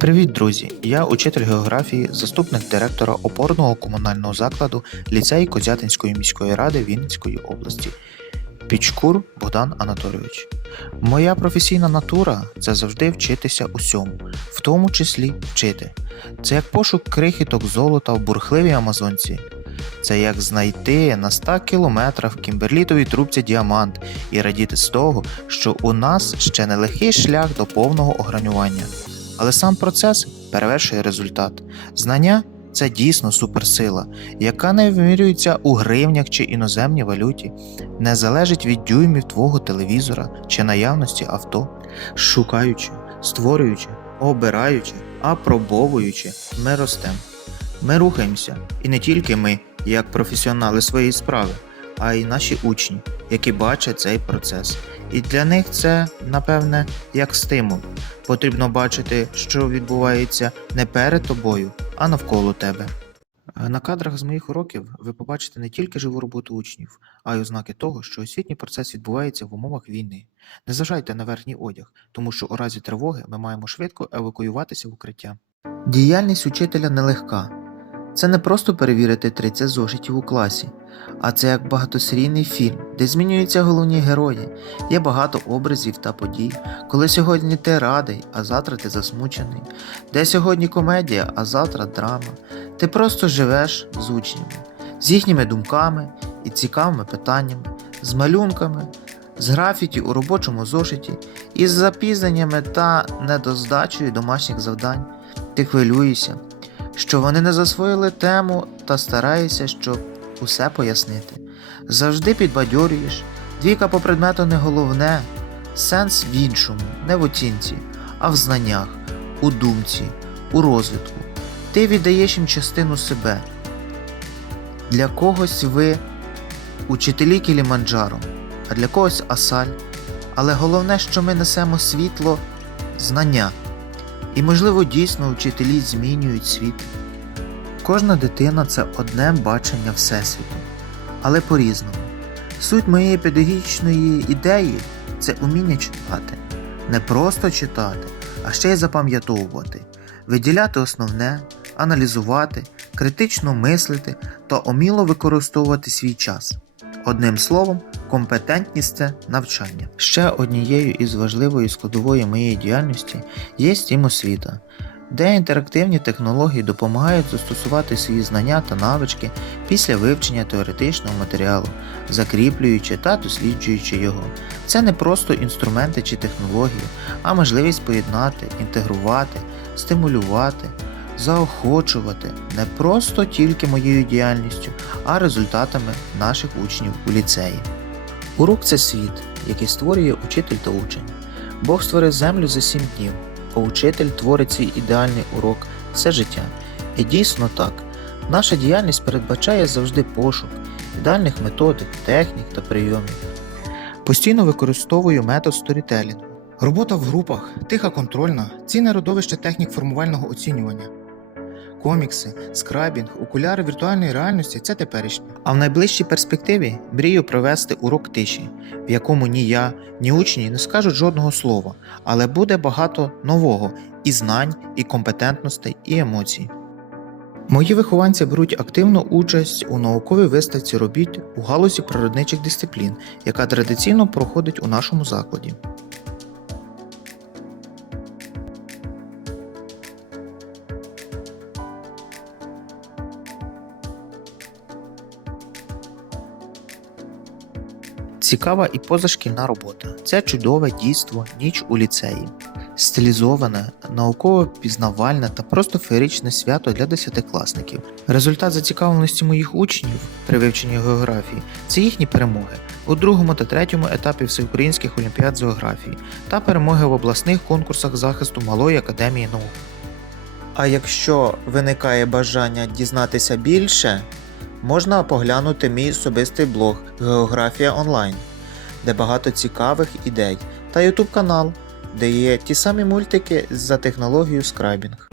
Привіт, друзі! Я учитель географії, заступник директора опорного комунального закладу ліцей Козятинської міської ради Вінницької області. Пічкур Богдан Анатолійович. Моя професійна натура це завжди вчитися усьому, в тому числі вчити. Це як пошук крихіток золота в бурхливій Амазонці. Це як знайти на 100 кілометрах в кімберлітовій трубці діамант і радіти з того, що у нас ще нелегкий шлях до повного огранювання. Але сам процес перевершує результат. Знання це дійсно суперсила, яка не вимірюється у гривнях чи іноземній валюті, не залежить від дюймів твого телевізора чи наявності авто. Шукаючи, створюючи, обираючи, апробовуючи, ми ростемо. Ми рухаємося, і не тільки ми, як професіонали своєї справи, а й наші учні, які бачать цей процес. І для них це, напевне, як стимул. Потрібно бачити, що відбувається не перед тобою, а навколо тебе. На кадрах з моїх уроків ви побачите не тільки живу роботу учнів, а й ознаки того, що освітній процес відбувається в умовах війни. Не зважайте на верхній одяг, тому що у разі тривоги ми маємо швидко евакуюватися в укриття. Діяльність учителя нелегка. Це не просто перевірити 30 зошитів у класі, а це як багатосерійний фільм, де змінюються головні герої, є багато образів та подій, коли сьогодні ти радий, а завтра ти засмучений, де сьогодні комедія, а завтра драма. Ти просто живеш з учнями, з їхніми думками і цікавими питаннями, з малюнками, з графіті у робочому зошиті, із запізненнями та недоздачею домашніх завдань. Ти хвилюєшся, що вони не засвоїли тему та стараєшся, щоб усе пояснити. Завжди підбадьорюєш. Двійка по предмету не головне, сенс в іншому, не в оцінці, а в знаннях, у думці, у розвитку. Ти віддаєш їм частину себе. Для когось ви учителі Кіліманджаро, а для когось асаль. Але головне, що ми несемо світло, знання. І, можливо, дійсно вчителі змінюють світ. Кожна дитина це одне бачення Всесвіту, але по-різному. Суть моєї педагогічної ідеї це уміння читати. Не просто читати, а ще й запам'ятовувати, виділяти основне, аналізувати, критично мислити та уміло використовувати свій час. Одним словом, компетентність це навчання. Ще однією із важливої складової моєї діяльності є Steam освіта, де інтерактивні технології допомагають застосувати свої знання та навички після вивчення теоретичного матеріалу, закріплюючи та досліджуючи його. Це не просто інструменти чи технології, а можливість поєднати, інтегрувати, стимулювати, заохочувати не просто тільки моєю діяльністю, а результатами наших учнів у ліцеї. Урок це світ, який створює учитель та учень. Бог створив землю за сім днів, а учитель творить свій ідеальний урок все життя. І дійсно так. Наша діяльність передбачає завжди пошук, ідеальних методик, технік та прийомів. Постійно використовую метод сторітелінгу. Робота в групах, тиха контрольна, цінне родовище технік формувального оцінювання. Комікси, скрайбінг, окуляри віртуальної реальності це теперішнє. А в найближчій перспективі мрію провести урок тиші, в якому ні я, ні учні не скажуть жодного слова, але буде багато нового і знань, і компетентностей, і емоцій. Мої вихованці беруть активну участь у науковій виставці робіт у галузі природничих дисциплін, яка традиційно проходить у нашому закладі. Цікава і позашкільна робота. Це чудове дійство ніч у ліцеї. Стилізоване, науково-пізнавальне та просто феєричне свято для десятикласників. Результат зацікавленості моїх учнів при вивченні географії це їхні перемоги у другому та третьому етапі всеукраїнських олімпіад з географії та перемоги в обласних конкурсах захисту Малої академії наук. А якщо виникає бажання дізнатися більше, можна поглянути мій особистий блог Географія онлайн, де багато цікавих ідей, та YouTube канал, де є ті самі мультики за технологією скрайбінг.